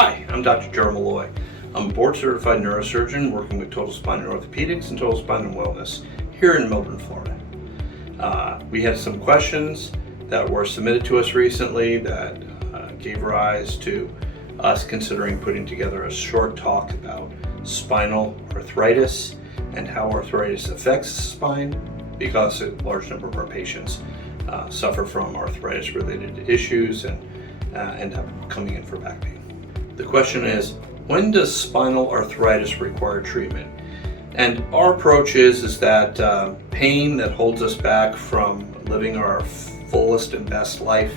Hi, I'm Dr. Joe Molloy. I'm a board-certified neurosurgeon working with Total Spinal Orthopedics and Total Spinal Wellness here in Melbourne, Florida. We had some questions that were submitted to us recently that gave rise to us considering putting together a short talk about spinal arthritis and how arthritis affects the spine, because a large number of our patients suffer from arthritis-related issues and end up coming in for back pain. The question is, when does spinal arthritis require treatment? And our approach is that pain that holds us back from living our fullest and best life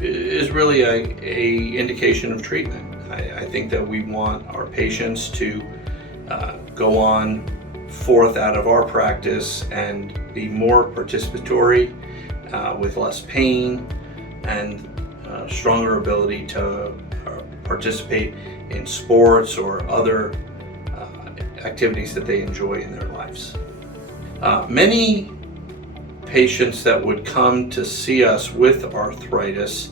is really a indication of treatment. I think that we want our patients to go on forth out of our practice and be more participatory with less pain and stronger ability to participate in sports or other activities that they enjoy in their lives. Many patients that would come to see us with arthritis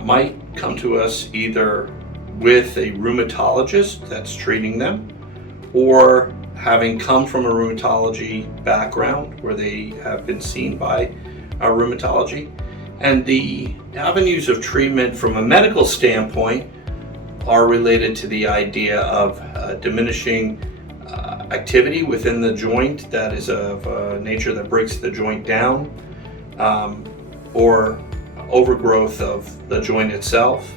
might come to us either with a rheumatologist that's treating them, or having come from a rheumatology background where they have been seen by rheumatology. And the avenues of treatment from a medical standpoint are related to the idea of diminishing activity within the joint that is of nature that breaks the joint down, or overgrowth of the joint itself.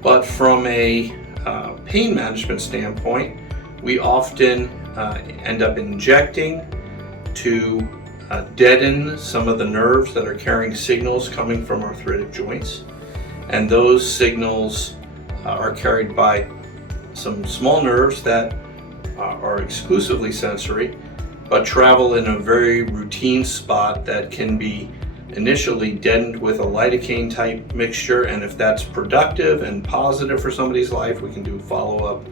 But from a pain management standpoint, we often end up injecting to deaden some of the nerves that are carrying signals coming from arthritic joints. And those signals are carried by some small nerves that are exclusively sensory, but travel in a very routine spot that can be initially deadened with a lidocaine type mixture. And if that's productive and positive for somebody's life, we can do follow-up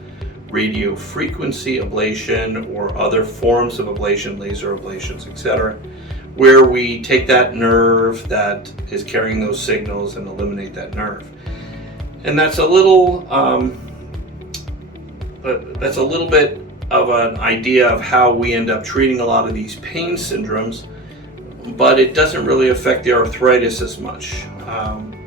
radio frequency ablation or other forms of ablation, laser ablations, etc., where we take that nerve that is carrying those signals and eliminate that nerve. And that's a little bit of an idea of how we end up treating a lot of these pain syndromes, but it doesn't really affect the arthritis as much.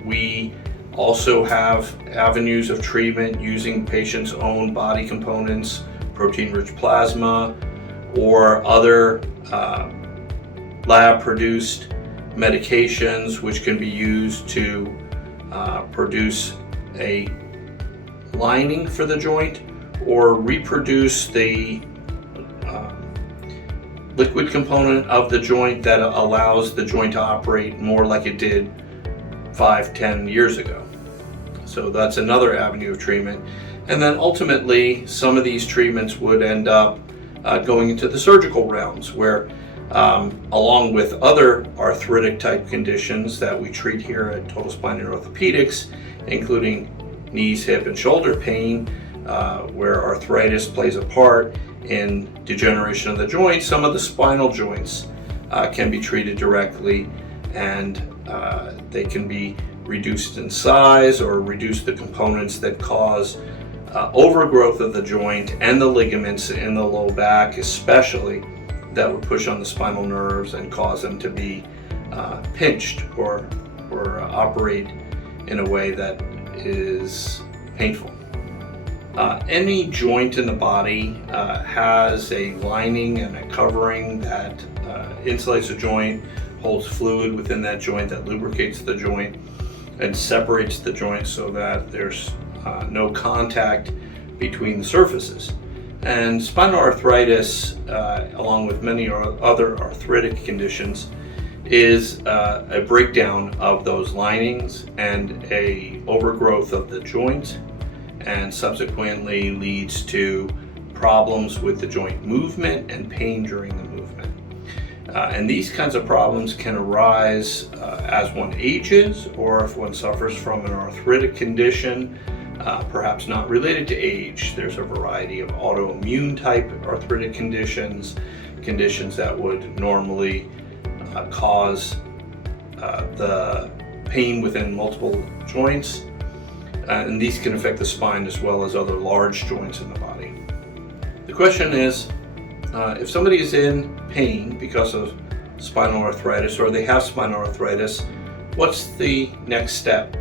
We also have avenues of treatment using patients' own body components, protein-rich plasma, or other lab-produced medications which can be used to produce a lining for the joint or reproduce the liquid component of the joint that allows the joint to operate more like it did 5-10 years ago. So that's another avenue of treatment. And then ultimately, some of these treatments would end up going into the surgical realms, where along with other arthritic type conditions that we treat here at Total Spinal Orthopedics, including knees, hip, and shoulder pain, where arthritis plays a part in degeneration of the joint, some of the spinal joints can be treated directly, and they can be reduced in size or reduce the components that cause overgrowth of the joint and the ligaments in the low back, especially, that would push on the spinal nerves and cause them to be pinched or operate in a way that is painful. Any joint in the body has a lining and a covering that insulates the joint, holds fluid within that joint that lubricates the joint and separates the joint so that there's no contact between the surfaces. And spinal arthritis, along with many other arthritic conditions, is a breakdown of those linings and a overgrowth of the joint, and subsequently leads to problems with the joint movement and pain during the movement. And these kinds of problems can arise as one ages, or if one suffers from an arthritic condition, perhaps not related to age. There's a variety of autoimmune type arthritic conditions that would normally cause the pain within multiple joints. and these can affect the spine as well as other large joints in the body. The question is, if somebody is in pain because of spinal arthritis, or they have spinal arthritis, what's the next step?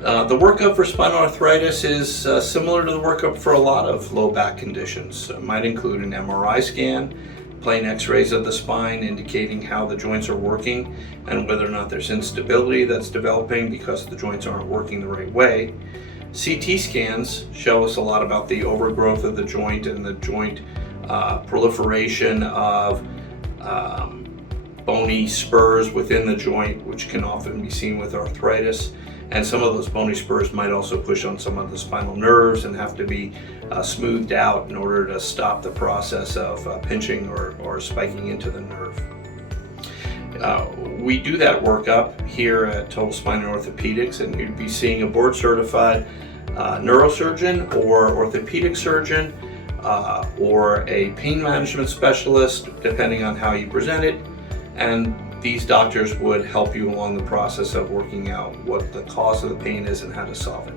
The workup for spinal arthritis is similar to the workup for a lot of low back conditions. It might include an MRI scan, plain x-rays of the spine indicating how the joints are working and whether or not there's instability that's developing because the joints aren't working the right way. CT scans show us a lot about the overgrowth of the joint and the joint proliferation of bony spurs within the joint, which can often be seen with arthritis. And some of those bony spurs might also push on some of the spinal nerves and have to be smoothed out in order to stop the process of pinching or spiking into the nerve. We do that workup here at Total Spine and Orthopedics, and you'd be seeing a board certified neurosurgeon or orthopedic surgeon or a pain management specialist, depending on how you present it. And these doctors would help you along the process of working out what the cause of the pain is and how to solve it.